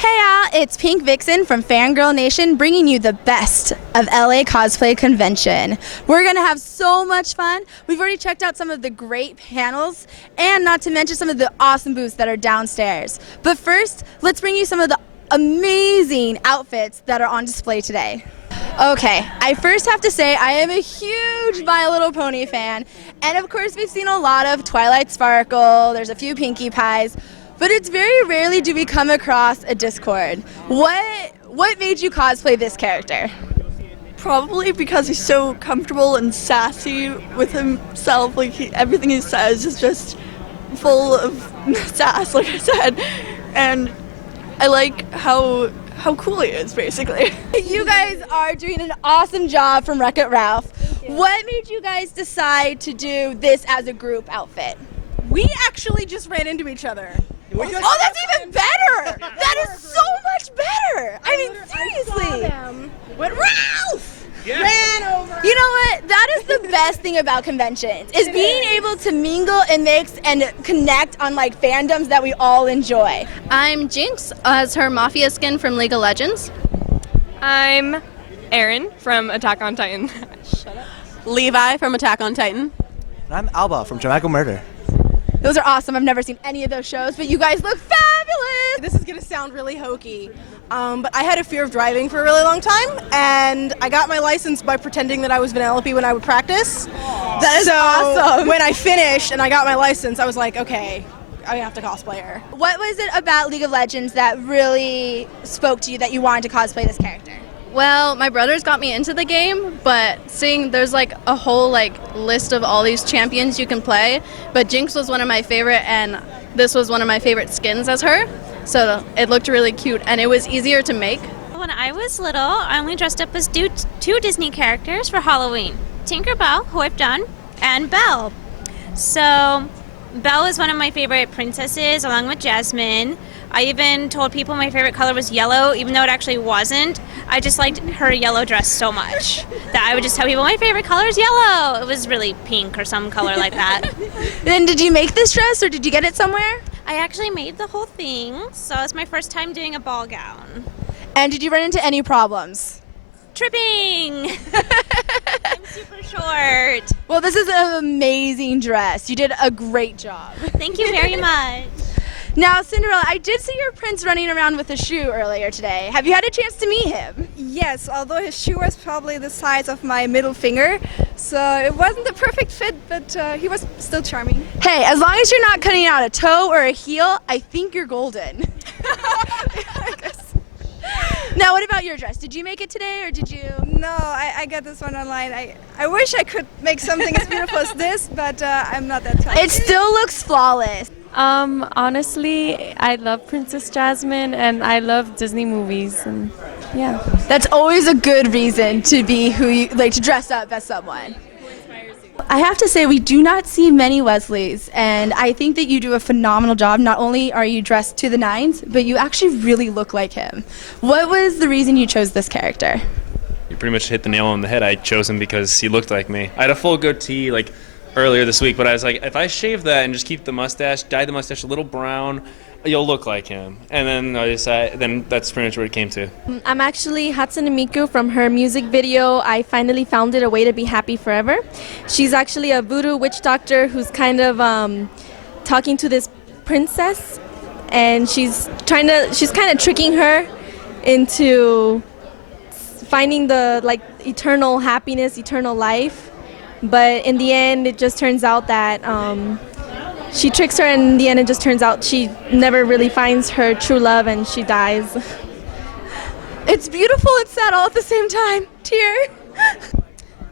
Hey y'all, it's Pink Vixen from FangirlNation bringing you the best of LA Cosplay Convention. We're going to have so much fun. We've already checked out some of the great panels and not to mention some of the awesome booths that are downstairs. But first, let's bring you some of the amazing outfits that are on display today. Okay, I first have to say I am a huge My Little Pony fan, and of course we've seen a lot of Twilight Sparkle, there's a few Pinkie Pies, but it's very rarely do we come across a Discord. What made you cosplay this character? Probably because he's so comfortable and sassy with himself. Like everything he says is just full of sass, like I said. And I like how cool he is, basically. You guys are doing an awesome job from Wreck-It Ralph. What made you guys decide to do this as a group outfit? We actually just ran into each other. Oh, that's even better! That is so much better! I mean, seriously! But Ralph ran over. You know what? That is the best thing about conventions, is being able to mingle and mix and connect on like fandoms that we all enjoy. I'm Jinx as her Mafia skin from League of Legends. I'm Aaron from Attack on Titan. Shut up. Levi from Attack on Titan. And I'm Alba from Dramatic Murder. Those are awesome. I've never seen any of those shows, but you guys look fabulous! This is going to sound really hokey, but I had a fear of driving for a really long time, and I got my license by pretending that I was Vanellope when I would practice. That is awesome! When I finished and I got my license, I was like, okay, I have to cosplay her. What was it about League of Legends that really spoke to you that you wanted to cosplay this character? Well, my brothers got me into the game, but seeing there's like a whole list of all these champions you can play, but Jinx was one of my favorite, and this was one of my favorite skins as her, so it looked really cute and it was easier to make. When I was little, I only dressed up as two Disney characters for Halloween. Tinkerbell, who I've done, and Belle. So Belle is one of my favorite princesses, along with Jasmine. I even told people my favorite color was yellow, even though it actually wasn't. I just liked her yellow dress so much that I would just tell people my favorite color is yellow. It was really pink or some color like that. Then did you make this dress or did you get it somewhere? I actually made the whole thing, so it's my first time doing a ball gown. And did you run into any problems? Tripping! I'm super short. Well, this is an amazing dress. You did a great job. Thank you very much. Now, Cinderella, I did see your prince running around with a shoe earlier today. Have you had a chance to meet him? Yes, although his shoe was probably the size of my middle finger, so it wasn't the perfect fit, but he was still charming. Hey, as long as you're not cutting out a toe or a heel, I think you're golden. I guess. Now, what about your dress? Did you make it today or did you? No, I got this one online. I wish I could make something as beautiful as this, but I'm not that talented. It still looks flawless. Honestly, I love Princess Jasmine and I love Disney movies, and yeah. That's always a good reason to be who you like to dress up as someone. I have to say, we do not see many Wesleys, and I think that you do a phenomenal job. Not only are you dressed to the nines, but you actually really look like him. What was the reason you chose this character? You pretty much hit the nail on the head. I chose him because he looked like me. I had a full goatee earlier this week, but I was like, if I shave that and just keep the mustache, dye the mustache a little brown, you'll look like him. And then I decided, then that's pretty much what it came to. I'm actually Hatsune Miku from her music video, I Finally Found It, A Way to Be Happy Forever. She's actually a voodoo witch doctor who's kind of talking to this princess, and she's kind of tricking her into finding the eternal happiness, eternal life. But in the end, it just turns out that she tricks her, and in the end, it just turns out she never really finds her true love, and she dies. It's beautiful and sad all at the same time. Tear.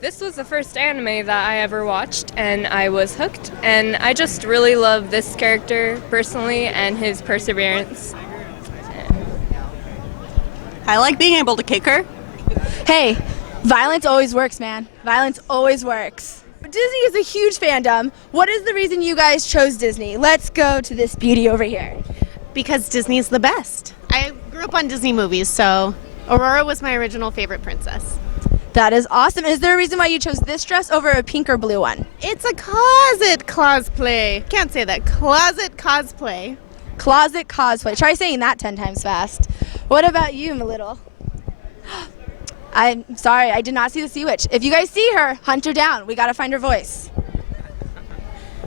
This was the first anime that I ever watched, and I was hooked. And I just really love this character personally and his perseverance. I like being able to kick her. Hey, violence always works, man. Violence always works. Disney is a huge fandom. What is the reason you guys chose Disney? Let's go to this beauty over here. Because Disney's the best. I grew up on Disney movies, so Aurora was my original favorite princess. That is awesome. Is there a reason why you chose this dress over a pink or blue one? It's a closet cosplay. Can't say that. Closet cosplay. Closet cosplay. Try saying that 10 times fast. What about you, my little? I'm sorry, I did not see the Sea Witch. If you guys see her, hunt her down. We gotta find her voice.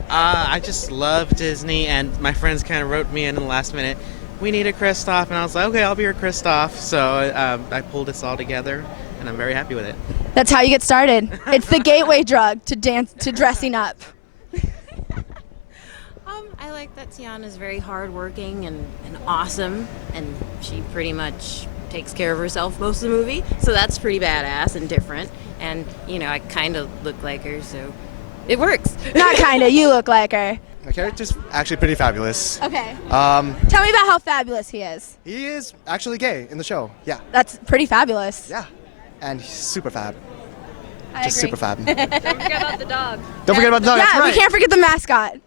I just love Disney, and my friends kind of wrote me in the last minute. We need a Kristoff, and I was like, okay, I'll be your Kristoff. So I pulled this all together, and I'm very happy with it. That's how you get started. It's the gateway drug to dressing up. I like that Tiana's very hardworking and awesome, and she pretty much takes care of herself most of the movie, so that's pretty badass and different. And you know, I kind of look like her, so it works. Not kinda, you look like her. My character's actually pretty fabulous. Okay. Tell me about how fabulous he is. He is actually gay in the show. Yeah. That's pretty fabulous. Yeah. And he's super fab. I Just agree. super fab. Don't forget about the dog. Don't forget about the dog. Yeah, That's right. we can't forget the mascot.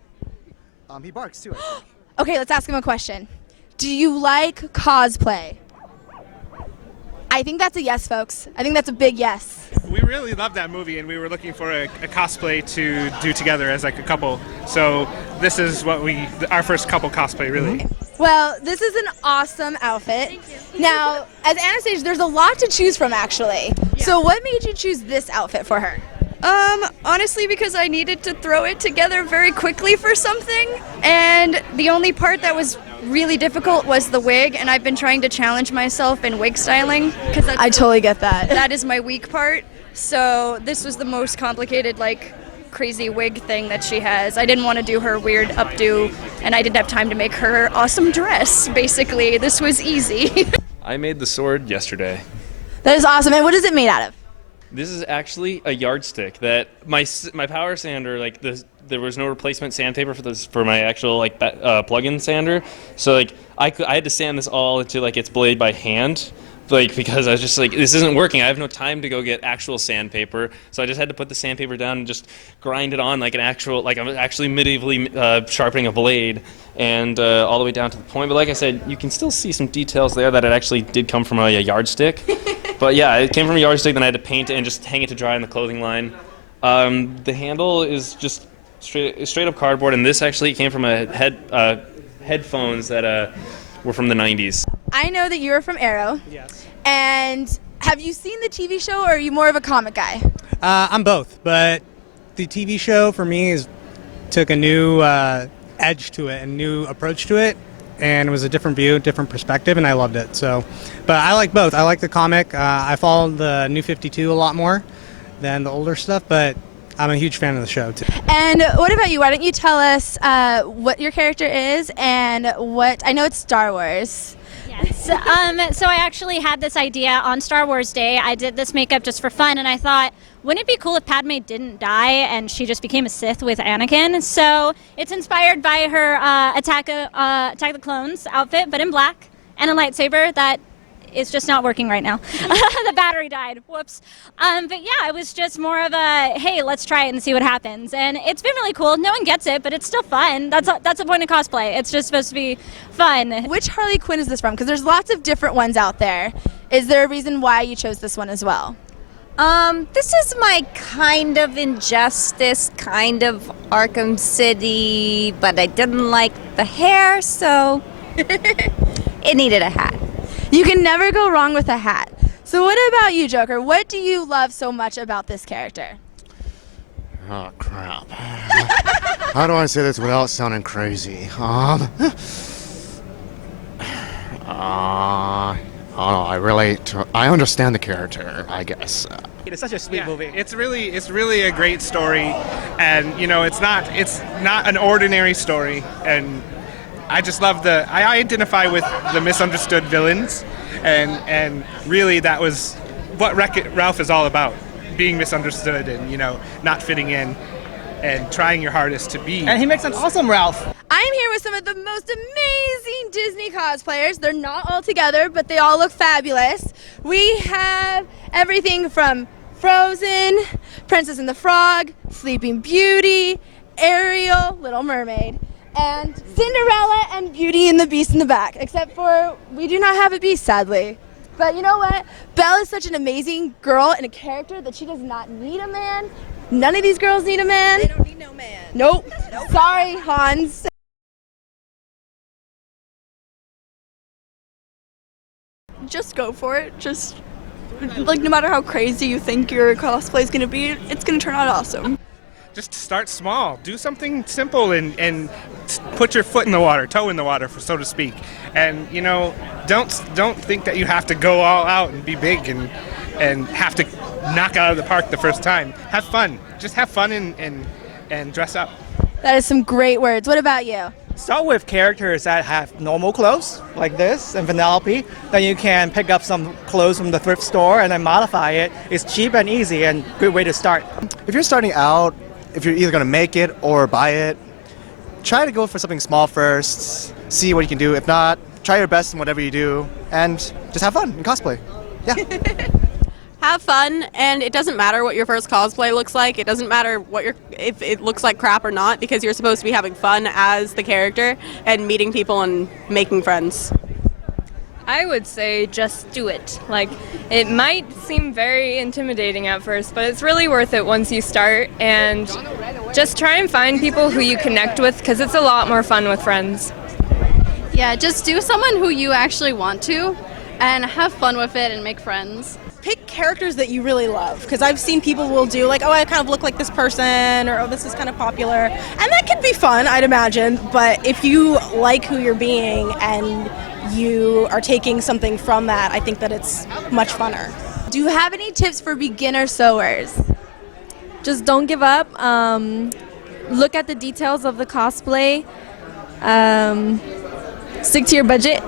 He barks too, I think. Okay, let's ask him a question. Do you like cosplay? I think that's a yes, folks. I think that's a big yes. We really loved that movie, and we were looking for a cosplay to do together as like a couple. So this is what our first couple cosplay, really. Well, this is an awesome outfit. Thank you. Now, as Anastasia, there's a lot to choose from, actually. Yeah. So what made you choose this outfit for her? Honestly, because I needed to throw it together very quickly for something, and the only part that was really difficult was the wig, and I've been trying to challenge myself in wig styling because I totally get that. That is my weak part. So this was the most complicated, like, crazy wig thing that she has. I didn't want to do her weird updo, and I didn't have time to make her awesome dress. Basically, this was easy. I made the sword yesterday. That is awesome. And what is it made out of? This is actually a yardstick that my power sander, like there was no replacement sandpaper for my actual like plug-in sander, so like I had to sand this all into like its blade by hand, like because I was just like, this isn't working. I have no time to go get actual sandpaper, so I just had to put the sandpaper down and just grind it on like an actual, like I'm actually medievally sharpening a blade, and all the way down to the point. But like I said, you can still see some details there that it actually did come from a yardstick. But yeah, it came from a yardstick, then I had to paint it and just hang it to dry on the clothing line. The handle is just straight up cardboard, and this actually came from a headphones that were from the 90s. I know that you're from Arrow. Yes. And have you seen the TV show, or are you more of a comic guy? I'm both, but the TV show for me took a new edge to it, a new approach to it, and it was a different view, different perspective, and I loved it. So, but I like both. I like the comic. I followed the New 52 a lot more than the older stuff, but I'm a huge fan of the show too. And what about you? Why don't you tell us what your character is and what, I know it's Star Wars. Yes. So I actually had this idea on Star Wars Day. I did this makeup just for fun, and I thought, wouldn't it be cool if Padme didn't die and she just became a Sith with Anakin? So it's inspired by her Attack the Clones outfit, but in black, and a lightsaber that is just not working right now. The battery died. Whoops. But yeah, it was just more of a, hey, let's try it and see what happens. And it's been really cool. No one gets it, but it's still fun. That's the point of cosplay. It's just supposed to be fun. Which Harley Quinn is this from? Because there's lots of different ones out there. Is there a reason why you chose this one as well? This is my kind of Injustice, kind of Arkham City, but I didn't like the hair, so it needed a hat. You can never go wrong with a hat. So what about you, Joker? What do you love so much about this character? Oh, crap. How do I say this without sounding crazy? I don't know, I understand the character, I guess. It's such a sweet movie. It's really a great story, and you know, it's not an ordinary story, and I just love I identify with the misunderstood villains, and really that was what Wreck-It Ralph is all about, being misunderstood and, you know, not fitting in and trying your hardest to be. And he makes an awesome Ralph. I'm here with some of the most amazing Disney cosplayers. They're not all together, but they all look fabulous. We have everything from Frozen, Princess and the Frog, Sleeping Beauty, Ariel, Little Mermaid, and Cinderella and Beauty and the Beast in the back, except for we do not have a beast, sadly. But you know what? Belle is such an amazing girl and a character that she does not need a man. None of these girls need a man. They don't need no man. Nope. Sorry, Hans. just go for it. Just like no matter how crazy you think your cosplay is gonna be, it's gonna turn out awesome. Just start small. Do something simple and put your foot in the water, toe in the water, so to speak. And you know, don't think that you have to go all out and be big and have to knock out of the park the first time. Have fun. Just have fun and dress up. That is some great words. What about you? Start with characters that have normal clothes, like this, and Vanellope. Then you can pick up some clothes from the thrift store and then modify it. It's cheap and easy and good way to start. If you're starting out, if you're either going to make it or buy it, try to go for something small first, see what you can do. If not, try your best in whatever you do, and just have fun in cosplay. Yeah. Have fun, and it doesn't matter what your first cosplay looks like. It doesn't matter if it looks like crap or not, because you're supposed to be having fun as the character and meeting people and making friends. I would say just do it. Like, it might seem very intimidating at first, but it's really worth it once you start, and just try and find people who you connect with, because it's a lot more fun with friends. Yeah, just do someone who you actually want to and have fun with it and make friends. Pick characters that you really love, because I've seen people will do like, oh, I kind of look like this person, or oh, this is kind of popular, and that could be fun, I'd imagine. But if you like who you're being and you are taking something from that, I think that it's much funner. Do you have any tips for beginner sewers? Just don't give up. Look at the details of the cosplay. Stick to your budget.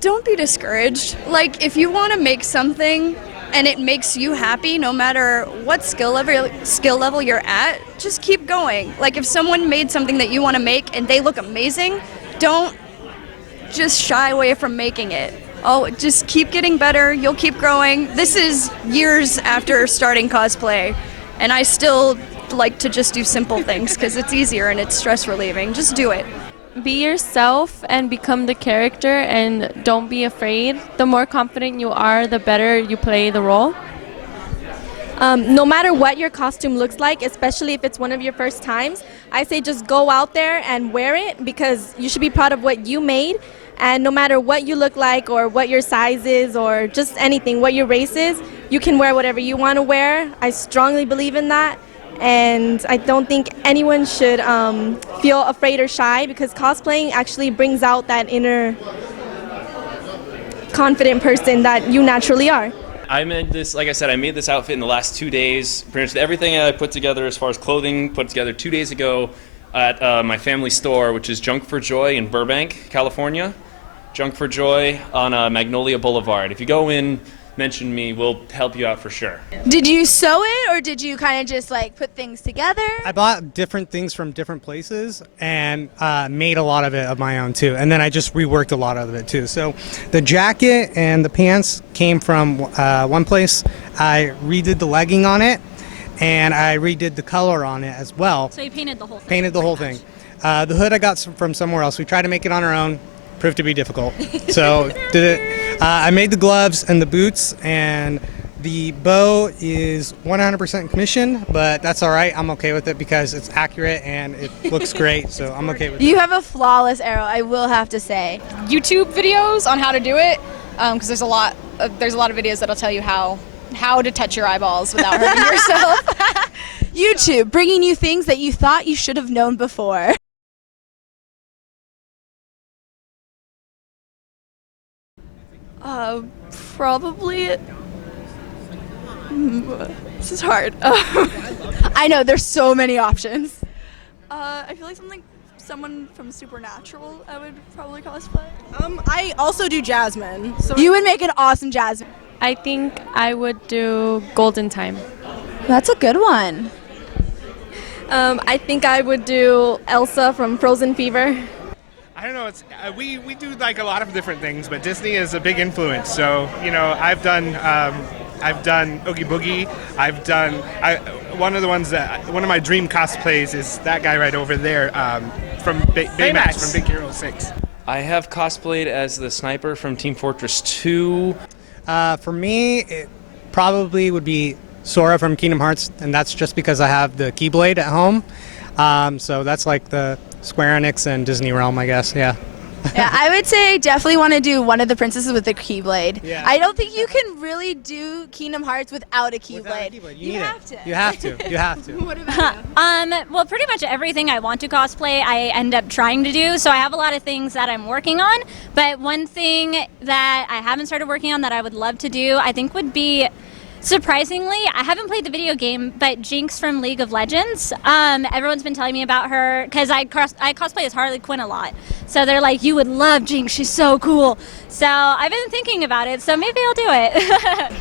Don't be discouraged. Like, if you want to make something and it makes you happy, no matter what skill level you're at, just keep going. Like, if someone made something that you want to make and they look amazing, don't just shy away from making it. Oh, just keep getting better. You'll keep growing. This is years after starting cosplay, and I still like to just do simple things because it's easier and it's stress relieving. Just do it. Be yourself and become the character, and don't be afraid. The more confident you are, the better you play the role. No matter what your costume looks like, especially if it's one of your first times, I say just go out there and wear it, because you should be proud of what you made. And no matter what you look like or what your size is or just anything, what your race is, you can wear whatever you want to wear. I strongly believe in that. And I don't think anyone should feel afraid or shy, because cosplaying actually brings out that inner confident person that you naturally are. I made this, like I said, I made this outfit in the last 2 days. Pretty much everything I put together as far as clothing, put together 2 days ago at my family store, which is Junk for Joy in Burbank, California. Junk for Joy on Magnolia Boulevard. If you go in, mention me, we'll help you out for sure. Did you sew it, or did you kind of just like put things together? I bought different things from different places and made a lot of it of my own too. And then I just reworked a lot of it too. So the jacket and the pants came from one place. I redid the legging on it, and I redid the color on it as well. So you painted the whole thing? Painted the whole thing. The hood I got from somewhere else. We tried to make it on our own. Proved to be difficult. So did it. I made the gloves and the boots, and the bow is 100% commission, but that's all right. I'm okay with it because it's accurate and it looks great, so I'm okay with it. You have a flawless arrow, I will have to say. YouTube videos on how to do it, because there's a lot of videos that'll tell you how to touch your eyeballs without hurting yourself. YouTube, bringing you things that you thought you should have known before. Probably. This is hard. I know, there's so many options. I feel like someone from Supernatural I would probably cosplay. I also do Jasmine. So You would make an awesome Jasmine. I think I would do Golden Time. That's a good one. I think I would do Elsa from Frozen Fever. I don't know. It's we do like a lot of different things, but Disney is a big influence. So you know, I've done Oogie Boogie. One of my dream cosplays is that guy right over there from Baymax from Big Hero 6. I have cosplayed as the sniper from Team Fortress 2. For me, it probably would be Sora from Kingdom Hearts, and that's just because I have the Keyblade at home. So that's like the Square Enix and Disney realm, I guess, yeah. Yeah, I would say definitely want to do one of the princesses with the Keyblade. Yeah. I don't think you can really do Kingdom Hearts without a Keyblade. You need have to. You have to. You have to. What about you? Well, pretty much everything I want to cosplay, I end up trying to do. So I have a lot of things that I'm working on. But one thing that I haven't started working on that I would love to do, I think would be, surprisingly, I haven't played the video game, but Jinx from League of Legends. Everyone's been telling me about her because I cosplay as Harley Quinn a lot. So they're like, you would love Jinx, she's so cool. So I've been thinking about it, so maybe I'll do it.